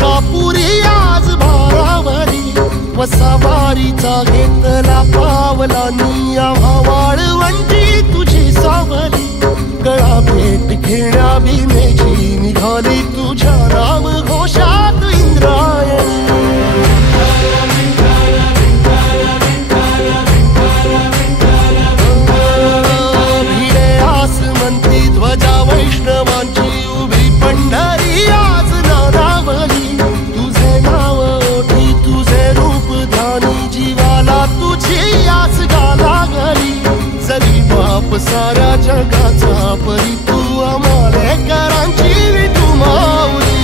मलकापुरी आज भारावरी वसावारीचा घेतला पावला निया वाळवंटी तुझी सावली गळा भेट घेण्या भीमेची निघाली तुझ्या नाम घोषात इंद्रायणी भिडे आसमंती ध्वजा वैष्णवांची उभी पंढरी आज नानावली तुझे नाव ओठी तुझे रूप ध्यानी जीवाला तुझी आस गाला गली जरी बाप साऱ्या जगाचा परी तू आमालेकरांची विठू माऊली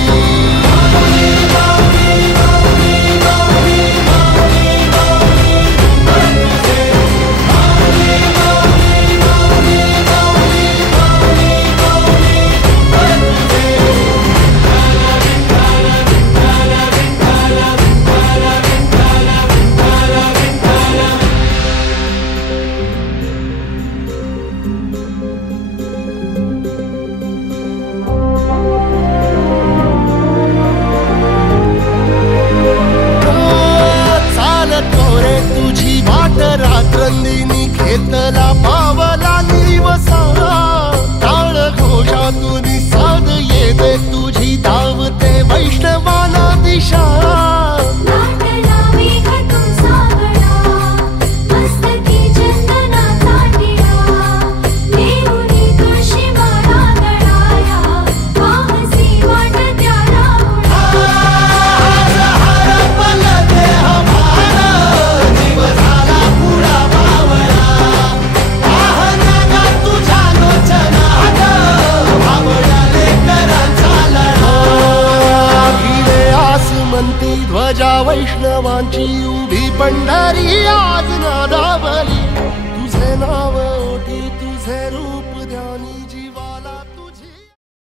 रात्रंदिनी घेतला पावला निवसा टाळ घोषातून साध येते तुझी धावते वैष्णवाला दिशा ध्वजा वैष्णवांची उभी पंढरी